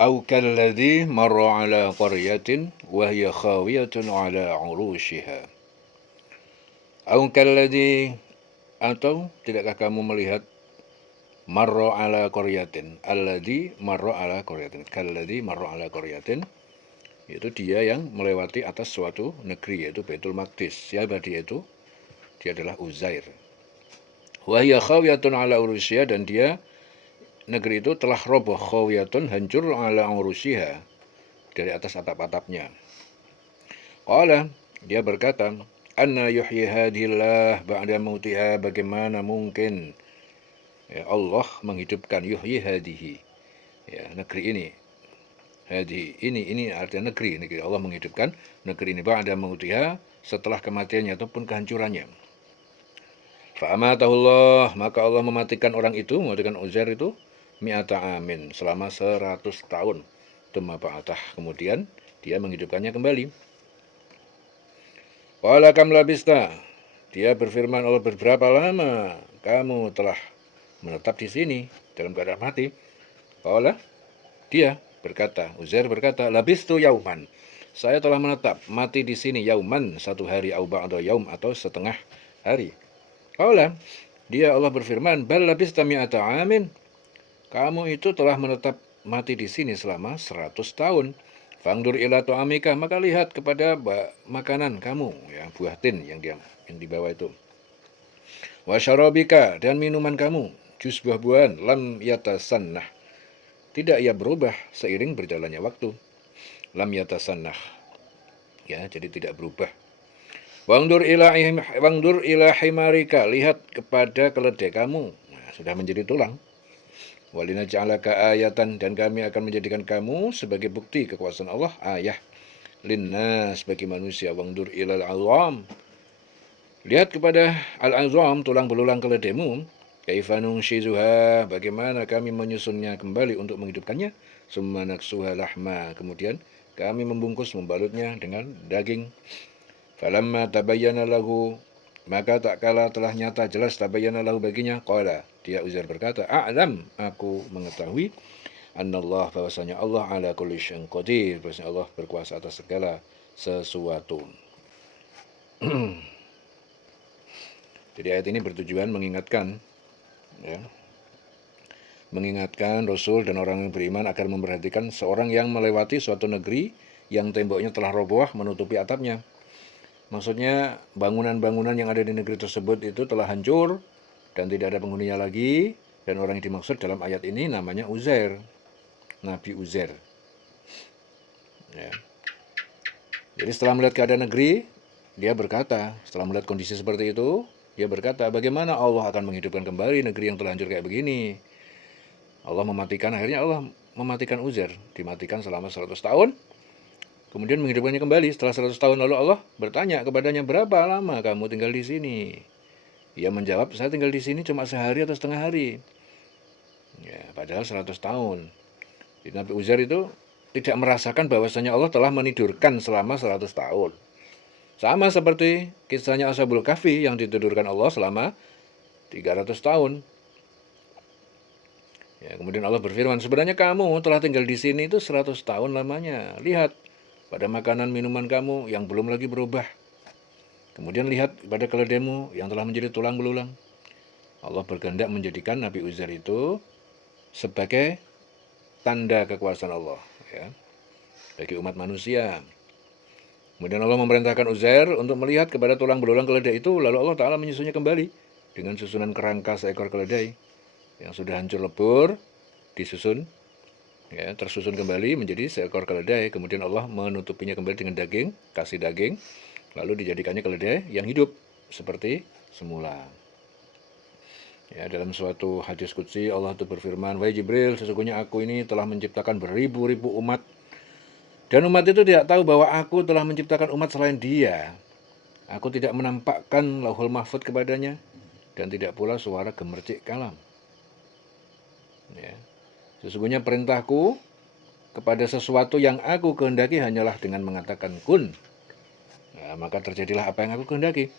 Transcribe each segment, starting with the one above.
Au kalladzi marra ala qaryatin wa hiya khawiyatun ala urushiha. Au kalladzi, atau tidakkah kamu melihat marra ala qaryatin, alladzi marra ala qaryatin, kalladzi marra ala qaryatin, yaitu dia yang melewati atas suatu negeri, yaitu Baitul Maqdis. Siapa dia itu? Dia adalah Uzair. Wa hiya khawiyatun ala urushiha, dan dia, negeri itu telah roboh, khawiyatun, hancur, ala urushiha, dari atas atap-atapnya. Qala, dia berkata, anna yuhyi hadhillah ba'da mautiha, bagaimana mungkin ya, Allah menghidupkan yuhyi hadihi, ya, negeri ini. Hadihi ini artinya negeri Allah menghidupkan negeri ini ba'da mautiha, setelah kematiannya ataupun kehancurannya. Fa'amatahullah, maka Allah mematikan orang itu, mematikan Uzair itu, mi'ata amin, selama 100 tahun. Tsumma ba'atah, kemudian dia menghidupkannya kembali. Qala kam labista, dia berfirman, Allah, berberapa lama kamu telah menetap di sini dalam keadaan mati? Qala, dia berkata, Uzair berkata, labistu yauman, saya telah menetap mati di sini yauman, satu hari, au ba'da yaum, atau setengah hari. Qala, dia, Allah berfirman, bal labista mi'ata amin, kamu itu telah menetap mati di sini selama 100 tahun. Fangdur ila tu'amika, maka lihat kepada makanan kamu, ya, buah tin yang dibawa itu. Wa syarabika, dan minuman kamu, jus buah-buahan, lam yatasannah, tidak ia berubah seiring berjalannya waktu. Lam yatasannah, ya, jadi tidak berubah. Wangdur ila himarika, lihat kepada keledai kamu, nah, sudah menjadi tulang. Walinaj'alaka ayatan, dan kami akan menjadikan kamu sebagai bukti kekuasaan Allah, ayah linnas, bagi manusia. Wangdur ilal azam, lihat kepada al-azam, tulang belulang keledaimu. Kaifa nunshizuha, bagaimana kami menyusunnya kembali untuk menghidupkannya. Summa naksuha lahma, kemudian kami membungkus, membalutnya dengan daging. Falamma tabayyana lahu, maka tak kala telah nyata jelas, tabayyana lahu, baginya, qala, dia Uzair berkata, a'lam, aku mengetahui, annallah, bahwasanya Allah ala kulli syai'in qadir, bahwasanya Allah berkuasa atas segala sesuatu. Jadi ayat ini bertujuan mengingatkan, ya, mengingatkan Rasul dan orang yang beriman agar memperhatikan seorang yang melewati suatu negeri yang temboknya telah roboh menutupi atapnya. Maksudnya bangunan-bangunan yang ada di negeri tersebut itu telah hancur dan tidak ada penghuninya lagi, dan orang yang dimaksud dalam ayat ini namanya Uzair, Nabi Uzair. Ya. Jadi setelah melihat keadaan negeri, dia berkata, setelah melihat kondisi seperti itu, dia berkata, bagaimana Allah akan menghidupkan kembali negeri yang telah hancur kayak begini? Akhirnya Allah mematikan Uzair, dimatikan selama 100 tahun. Kemudian menghidupkannya kembali setelah 100 tahun. Lalu Allah bertanya kepadanya, berapa lama kamu tinggal di sini? Ia menjawab, saya tinggal di sini cuma sehari atau setengah hari. Ya, padahal 100 tahun. Jadi Nabi Uzair itu tidak merasakan bahwasanya Allah telah menidurkan selama 100 tahun. Sama seperti kisahnya Ashabul Kahfi yang ditidurkan Allah selama 300 tahun. Ya, kemudian Allah berfirman, sebenarnya kamu telah tinggal di sini itu 100 tahun lamanya. Lihat pada makanan minuman kamu yang belum lagi berubah. Kemudian lihat pada keledaimu yang telah menjadi tulang belulang. Allah berkehendak menjadikan Nabi Uzair itu sebagai tanda kekuasaan Allah, ya, bagi umat manusia. Kemudian Allah memerintahkan Uzair untuk melihat kepada tulang belulang keledai itu, lalu Allah Ta'ala menyusunnya kembali dengan susunan kerangka seekor keledai yang sudah hancur lebur, disusun, ya, tersusun kembali menjadi seekor keledai. Kemudian Allah menutupinya kembali dengan daging, kasih daging, lalu dijadikannya keledai yang hidup seperti semula. Ya, dalam suatu hadis qudsi Allah itu berfirman, wahai Jibril, sesungguhnya aku ini telah menciptakan beribu-ribu umat, dan umat itu tidak tahu bahwa aku telah menciptakan umat selain dia. Aku tidak menampakkan lauhul mahfud kepadanya, dan tidak pula suara gemercik kalam. Ya. Sesungguhnya perintahku kepada sesuatu yang aku kehendaki hanyalah dengan mengatakan kun, nah, maka terjadilah apa yang aku kehendaki.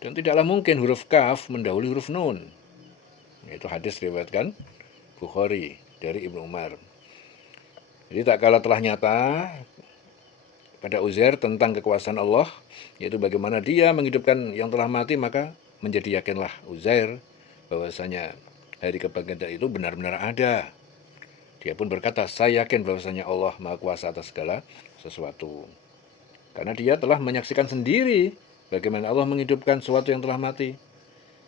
Dan tidaklah mungkin huruf kaf mendahului huruf nun. Itu hadis riwayatkan Bukhari dari Ibnu Umar. Jadi tak kala telah nyata pada Uzair tentang kekuasaan Allah, yaitu bagaimana dia menghidupkan yang telah mati, maka menjadi yakinlah Uzair bahwasanya hari kebangkitan itu benar-benar ada. Dia pun berkata, saya yakin bahwasanya Allah Maha Kuasa atas segala sesuatu. Karena dia telah menyaksikan sendiri bagaimana Allah menghidupkan sesuatu yang telah mati.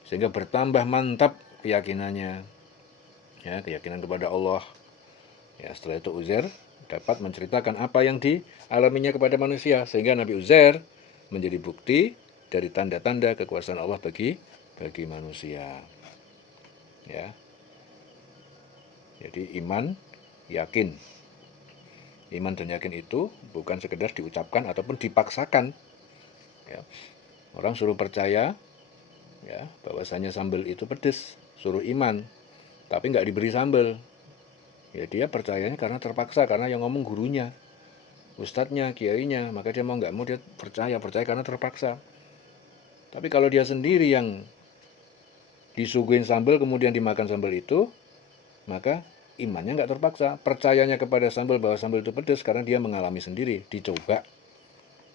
Sehingga bertambah mantap keyakinannya. Ya, keyakinan kepada Allah. Ya, setelah itu Uzair dapat menceritakan apa yang dialaminya kepada manusia. Sehingga Nabi Uzair menjadi bukti dari tanda-tanda kekuasaan Allah bagi manusia. Ya. Jadi iman, yakin. Iman dan yakin itu bukan sekedar diucapkan ataupun dipaksakan. Ya. Orang suruh percaya, ya, bahwasanya sambal itu pedes, suruh iman, tapi nggak diberi sambal. Ya dia percayanya karena terpaksa, karena yang ngomong gurunya, ustadznya, kiainya, maka dia mau nggak mau dia percaya karena terpaksa. Tapi kalau dia sendiri yang disuguhin sambal kemudian dimakan sambal itu, maka imannya nggak terpaksa, percayanya kepada sambal bahwa sambal itu pedas karena dia mengalami sendiri, dicoba.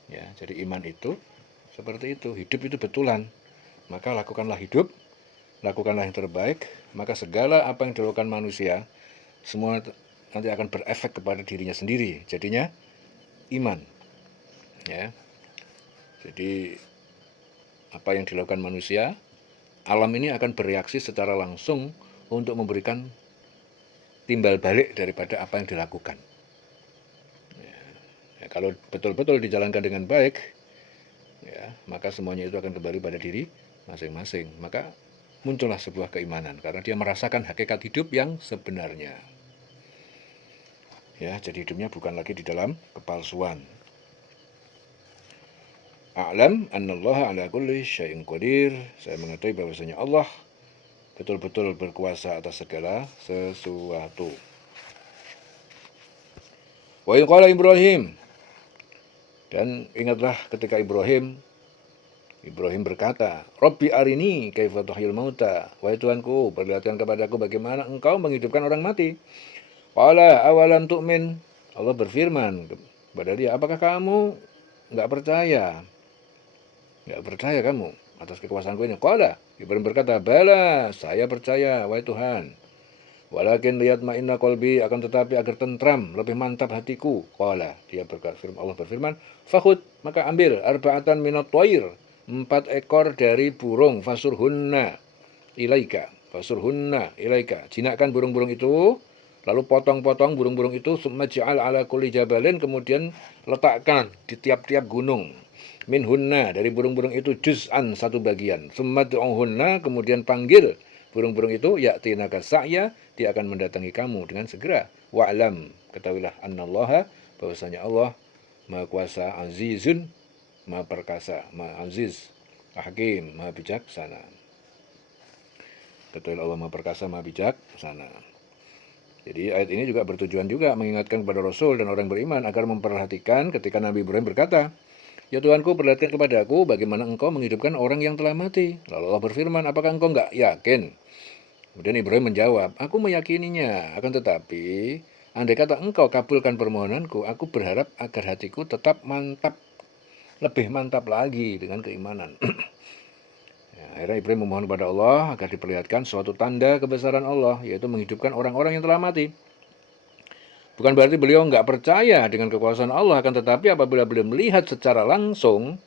Ya, jadi iman itu seperti itu, hidup itu betulan. Maka lakukanlah hidup, lakukanlah yang terbaik, maka segala apa yang dilakukan manusia semua nanti akan berefek kepada dirinya sendiri. Jadinya iman. Ya. Jadi apa yang dilakukan manusia, alam ini akan bereaksi secara langsung untuk memberikan timbal balik daripada apa yang dilakukan. Ya, kalau betul-betul dijalankan dengan baik, ya, maka semuanya itu akan kembali pada diri masing-masing. Maka muncullah sebuah keimanan karena dia merasakan hakikat hidup yang sebenarnya. Ya, jadi hidupnya bukan lagi di dalam kepalsuan. A'lam annallaha ala kulli syai'in qadir. Saya mengetahui bahwasanya Allah betul-betul berkuasa atas segala sesuatu. Wa in qala Ibrahim, dan ingatlah ketika Ibrahim berkata, Rabbi arini kaifa tuhyil mauta. Wahai Tuhanku, perlihatkan kepadaku bagaimana engkau menghidupkan orang mati. Qala awalam tu'min. Allah berfirman kepada dia, apakah kamu enggak percaya? Enggak percaya kamu atas kekuasaanku ini? Qala, Ibrahim berkata, bala, saya percaya, wahai Tuhan. Walakin liyatma'inna qalbi, akan tetapi agar tentram, lebih mantap hatiku. Qala, Allah berfirman, fakhud, maka ambil arba'atan minat thair, 4 ekor dari burung, fasurhunna ilaika, jinakkan burung-burung itu, lalu potong-potong burung-burung itu, summa ja'al ala kulli jabalin, kemudian letakkan di tiap-tiap gunung, minhunna, dari burung-burung itu, juz'an, satu bagian, summa du'uhunna, kemudian panggil burung-burung itu, ya'tinaka sa'ya, dia akan mendatangi kamu dengan segera. Wa'lam, ketahuilah annallaha, bahwasanya Allah Maha Kuasa, azizun, Maha Perkasa, Maha Aziz, Hakim, Maha Bijaksana. Ketahuilah Allah Maha Perkasa, Maha Bijaksana. Jadi ayat ini juga bertujuan juga mengingatkan kepada Rasul dan orang beriman agar memperhatikan ketika Nabi Ibrahim berkata, ya Tuhanku, perlihatkan kepada aku bagaimana engkau menghidupkan orang yang telah mati. Lalu Allah berfirman, apakah engkau enggak yakin? Kemudian Ibrahim menjawab, aku meyakininya, akan tetapi andai kata engkau kabulkan permohonanku, aku berharap agar hatiku tetap mantap, lebih mantap lagi dengan keimanan. Ya, akhirnya Ibrahim memohon kepada Allah agar diperlihatkan suatu tanda kebesaran Allah, yaitu menghidupkan orang-orang yang telah mati. Bukan berarti beliau enggak percaya dengan kekuasaan Allah, akan tetapi apabila beliau melihat secara langsung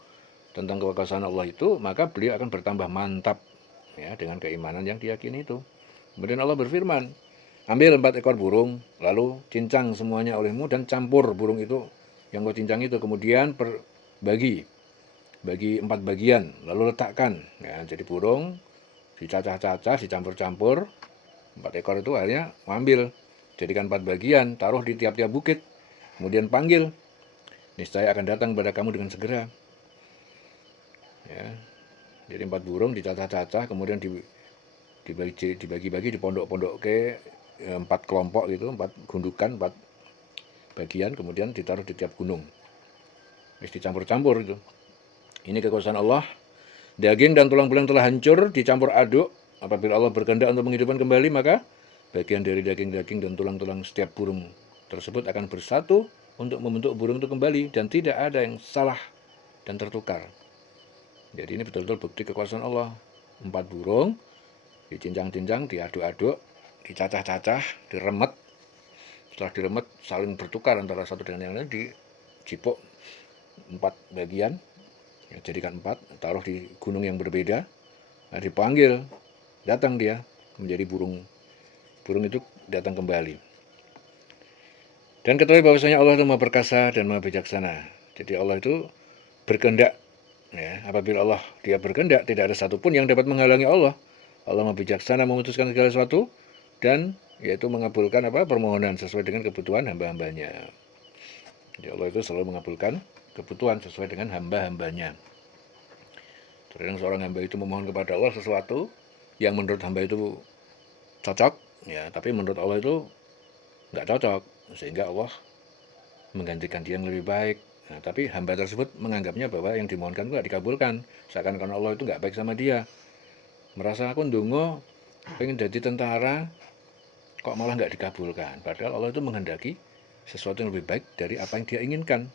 tentang kekuasaan Allah itu, maka beliau akan bertambah mantap, ya, dengan keimanan yang diyakini itu. Kemudian Allah berfirman, ambil 4 ekor burung, lalu cincang semuanya olehmu dan campur burung itu yang kau cincang itu, kemudian bagi 4 bagian, lalu letakkan. Ya, jadi burung dicacah-cacah, dicampur-campur, 4 ekor itu akhirnya ambil, jadikan 4 bagian, taruh di tiap-tiap bukit, kemudian panggil, niscaya akan datang kepada kamu dengan segera. Ya, jadi 4 burung dicacah-cacah, kemudian dibagi-bagi, di pondok-pondok ke 4 kelompok gitu, 4 gundukan, 4 bagian, kemudian ditaruh di tiap gunung. Terus dicampur-campur itu. Ini kekuasaan Allah. Daging dan tulang-tulang telah hancur, dicampur aduk. Apabila Allah berkehendak untuk menghidupkan kembali, maka bagian dari daging-daging dan tulang-tulang setiap burung tersebut akan bersatu untuk membentuk burung itu kembali, dan tidak ada yang salah dan tertukar. Jadi ini betul-betul bukti kekuasaan Allah. 4 burung dicincang-cincang, diaduk-aduk, dicacah-cacah, diremet. Setelah diremet saling bertukar antara satu dengan yang lain, dicipok 4 bagian, ya, jadikan 4, taruh di gunung yang berbeda. Nah, dipanggil, datang dia menjadi burung. Burung itu datang kembali. Dan ketahui bahwasanya Allah itu Maha Perkasa dan Maha Bijaksana. Jadi Allah itu berkehendak. Ya, apabila Allah dia berkehendak, tidak ada satupun yang dapat menghalangi Allah. Allah Maha Bijaksana memutuskan segala sesuatu, dan yaitu mengabulkan permohonan sesuai dengan kebutuhan hamba-hambanya. Jadi Allah itu selalu mengabulkan kebutuhan sesuai dengan hamba-hambanya. Terkadang seorang hamba itu memohon kepada Allah sesuatu yang menurut hamba itu cocok, ya, tapi menurut Allah itu nggak cocok, sehingga Allah menggantikan dia yang lebih baik. Nah, tapi hamba tersebut menganggapnya bahwa yang dimohonkan itu nggak dikabulkan, seakan-akan Allah itu nggak baik sama dia. Merasa aku ndonga pengen jadi tentara, kok malah nggak dikabulkan. Padahal Allah itu menghendaki sesuatu yang lebih baik dari apa yang dia inginkan.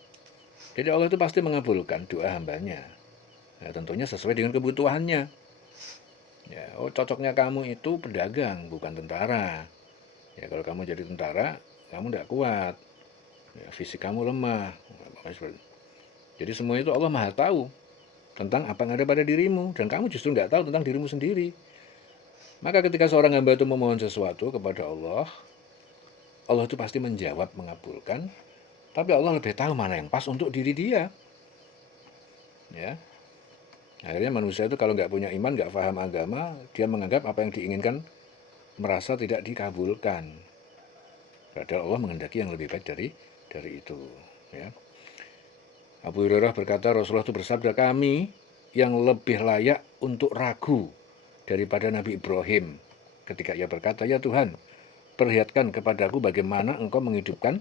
Jadi Allah itu pasti mengabulkan doa hambanya. Nah, tentunya sesuai dengan kebutuhannya. Ya, cocoknya kamu itu pedagang, bukan tentara. Ya, kalau kamu jadi tentara, kamu tidak kuat. Ya, fisik kamu lemah. Jadi semua itu Allah Maha tahu tentang apa yang ada pada dirimu, dan kamu justru tidak tahu tentang dirimu sendiri. Maka ketika seorang hamba itu memohon sesuatu kepada Allah, Allah itu pasti menjawab, mengabulkan. Tapi Allah lebih tahu mana yang pas untuk diri dia. Ya, akhirnya manusia itu kalau nggak punya iman, nggak paham agama, dia menganggap apa yang diinginkan merasa tidak dikabulkan. Padahal Allah menghendaki yang lebih baik dari itu. Ya. Abu Hurairah berkata, Rasulullah itu bersabda, kami yang lebih layak untuk ragu daripada Nabi Ibrahim. Ketika ia berkata, ya Tuhan, perlihatkan kepadaku bagaimana engkau menghidupkan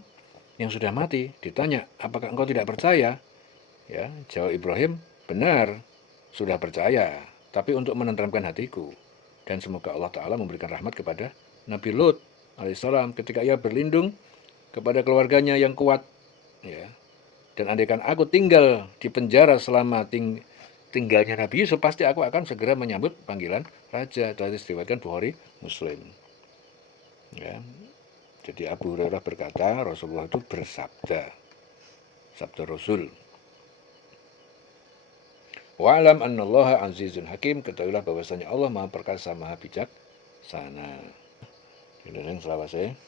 yang sudah mati. Ditanya, apakah engkau tidak percaya? Ya, jawab Ibrahim, benar, sudah percaya, tapi untuk menenteramkan hatiku. Dan semoga Allah Ta'ala memberikan rahmat kepada Nabi Lut alaihissalam ketika ia berlindung kepada keluarganya yang kuat. Ya. Dan andaikan aku tinggal di penjara selama tinggalnya Nabi Yusuf, pasti aku akan segera menyambut panggilan raja. Tadi diriwayatkan Bukhari Muslim. Ya. Jadi Abu Hurairah berkata, Rasulullah itu bersabda, sabda Rasul, wa'alam annallaha azizun hakim, ketahuilah bahwasanya Allah Maha Perkasa, Maha Bijaksana. Ini selawase.